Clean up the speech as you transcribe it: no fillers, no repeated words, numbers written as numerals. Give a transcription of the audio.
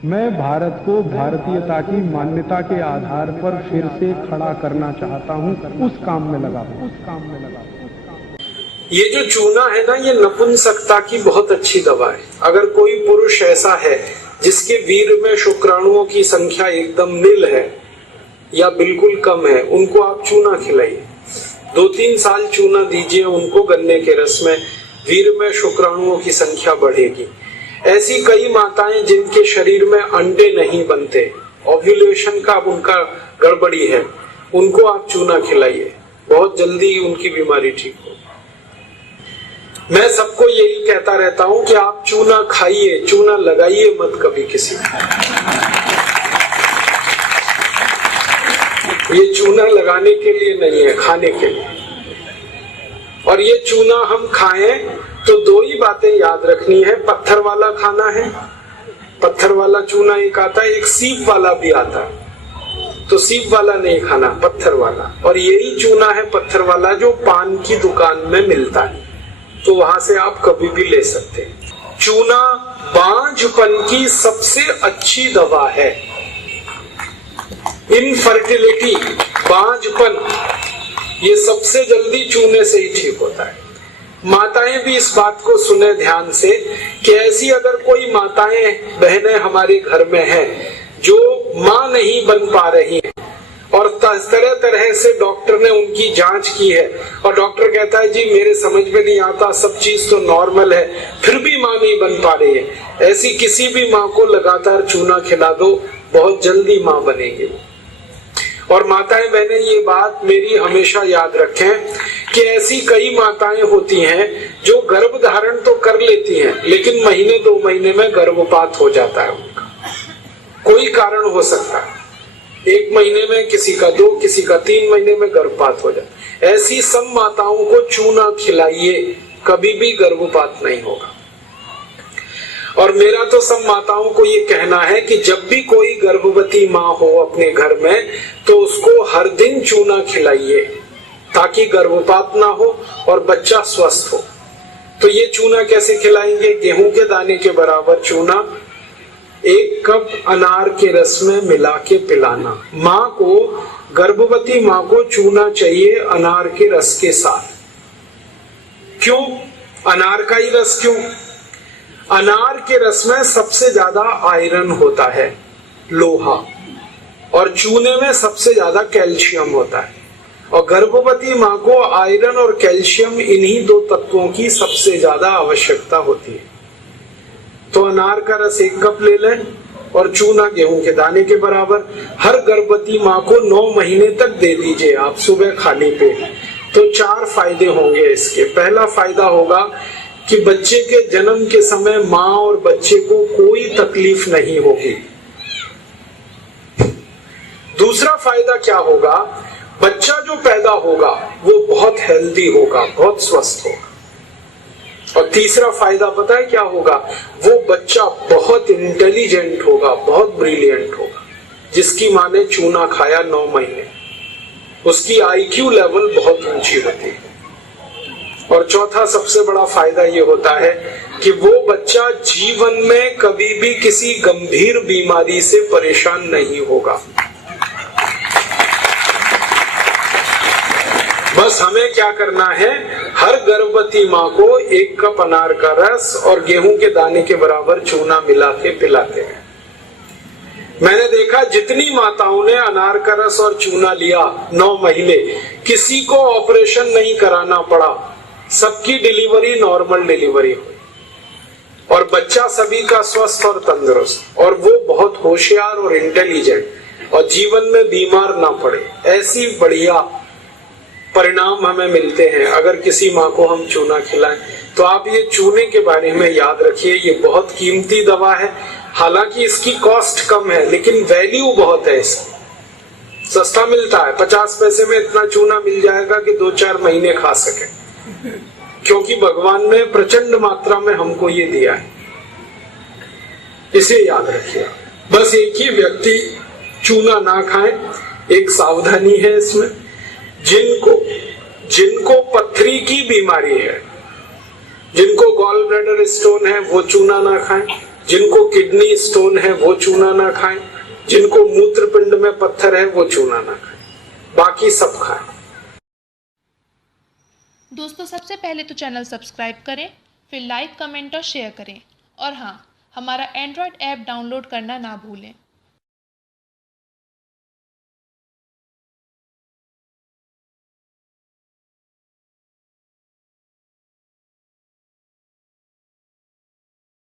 मैं भारत को भारतीयता की मान्यता के आधार पर फिर से खड़ा करना चाहता हूं, उस काम में लगा हूं। ये जो चूना है ना, ये नपुंसकता की बहुत अच्छी दवा है। अगर कोई पुरुष ऐसा है जिसके वीर्य में शुक्राणुओं की संख्या एकदम नील है या बिल्कुल कम है, उनको आप चूना खिलाइए। 2-3 साल चूना दीजिए उनको गन्ने के रस में, वीर्य में शुक्राणुओं की संख्या बढ़ेगी। ऐसी कई माताएं जिनके शरीर में अंडे नहीं बनते, ओव्यूलेशन का उनका गड़बड़ी है, उनको आप चूना खिलाइए, बहुत जल्दी उनकी बीमारी ठीक हो। मैं सबको यही कहता रहता हूं कि आप चूना खाइए, चूना लगाइए मत कभी किसी को। ये चूना लगाने के लिए नहीं है, खाने के लिए। और ये चूना हम खाएं तो 2 ही बातें याद रखनी है। पत्थर वाला खाना है, पत्थर वाला चूना एक आता है, एक सीप वाला भी आता है। तो सीप वाला नहीं खाना, पत्थर वाला। और यही चूना है पत्थर वाला जो पान की दुकान में मिलता है, तो वहां से आप कभी भी ले सकते हैं। चूना बांझपन की सबसे अच्छी दवा है। इनफर्टिलिटी, बांझपन, ये सबसे जल्दी चूने से ही ठीक होता है। माताएं भी इस बात को सुने ध्यान से कि ऐसी अगर कोई माताएं बहनें हमारे घर में हैं जो मां नहीं बन पा रही हैं और तरह तरह से डॉक्टर ने उनकी जांच की है और डॉक्टर कहता है जी मेरे समझ में नहीं आता, सब चीज तो नॉर्मल है, फिर भी मां नहीं बन पा रही है, ऐसी किसी भी मां को लगातार चूना खिला दो, बहुत जल्दी मां बनेगी। और माताएं बहनें ये बात मेरी हमेशा याद रखें कि ऐसी कई माताएं होती हैं जो गर्भ धारण तो कर लेती हैं लेकिन महीने 2 महीने में गर्भपात हो जाता है उनका। कोई कारण हो सकता है, 1 महीने में, किसी का 2, किसी का 3 महीने में गर्भपात हो जाता है। ऐसी सब माताओं को चूना खिलाइए, कभी भी गर्भपात नहीं होगा। और मेरा तो सब माताओं को ये कहना है कि जब भी कोई गर्भवती माँ हो अपने घर में तो उसको हर दिन चूना खिलाइए ताकि गर्भपात ना हो और बच्चा स्वस्थ हो। तो ये चूना कैसे खिलाएंगे? गेहूं के दाने के बराबर चूना 1 कप अनार के रस में मिला के पिलाना। माँ को, गर्भवती माँ को चूना चाहिए अनार के रस के साथ। क्यों अनार का ही रस? क्यों? अनार के रस में सबसे ज्यादा आयरन होता है, लोहा, और चूने में सबसे ज्यादा कैल्शियम होता है। और गर्भवती माँ को आयरन और कैल्शियम, इन्हीं 2 तत्वों की सबसे ज्यादा आवश्यकता होती है। तो अनार का रस 1 कप ले लें और चूना गेहूं के दाने के बराबर हर गर्भवती माँ को 9 महीने तक दे दीजिए आप सुबह खाली पेट। तो 4 फायदे होंगे इसके। पहला फायदा होगा कि बच्चे के जन्म के समय माँ और बच्चे को कोई तकलीफ नहीं होगी। दूसरा फायदा क्या होगा? बच्चा जो पैदा होगा वो बहुत हेल्दी होगा, बहुत स्वस्थ होगा। और तीसरा फायदा पता है क्या होगा? वो बच्चा बहुत इंटेलिजेंट होगा, बहुत ब्रिलियंट होगा। जिसकी माँ ने चूना खाया 9 महीने, उसकी IQ लेवल बहुत ऊंची होती है। और चौथा सबसे बड़ा फायदा ये होता है कि वो बच्चा जीवन में कभी भी किसी गंभीर बीमारी से परेशान नहीं होगा। बस हमें क्या करना है? हर गर्भवती माँ को 1 कप अनार का रस और गेहूं के दाने के बराबर चूना मिला के पिलाते हैं। मैंने देखा जितनी माताओं ने अनार का रस और चूना लिया 9 महीने, किसी को ऑपरेशन नहीं कराना पड़ा, सबकी डिलीवरी नॉर्मल डिलीवरी हुई और बच्चा सभी का स्वस्थ और तंदुरुस्त, और वो बहुत होशियार और इंटेलिजेंट और जीवन में बीमार ना पड़े। ऐसी बढ़िया परिणाम हमें मिलते हैं अगर किसी माँ को हम चूना खिलाएं। तो आप ये चूने के बारे में याद रखिए, ये बहुत कीमती दवा है। हालांकि इसकी कॉस्ट कम है लेकिन वैल्यू बहुत है इसकी। सस्ता मिलता है, 50 पैसे में इतना चूना मिल जाएगा कि 2-4 महीने खा सके, क्योंकि भगवान ने प्रचंड मात्रा में हमको ये दिया है। इसे याद रखिए। बस एक ही व्यक्ति चूना ना खाए, एक सावधानी है इसमें। जिनको पथरी की बीमारी है, जिनको गॉल ब्लैडर स्टोन है, वो चूना ना खाएं। जिनको किडनी स्टोन है वो चूना ना खाएं, जिनको मूत्रपिंड में पत्थर है वो चूना ना खाएं, बाकी सब खाएं। दोस्तों, सबसे पहले तो चैनल सब्सक्राइब करें, फिर लाइक, कमेंट और शेयर करें। और हाँ, हमारा एंड्रॉयड ऐप डाउनलोड करना ना भूलें।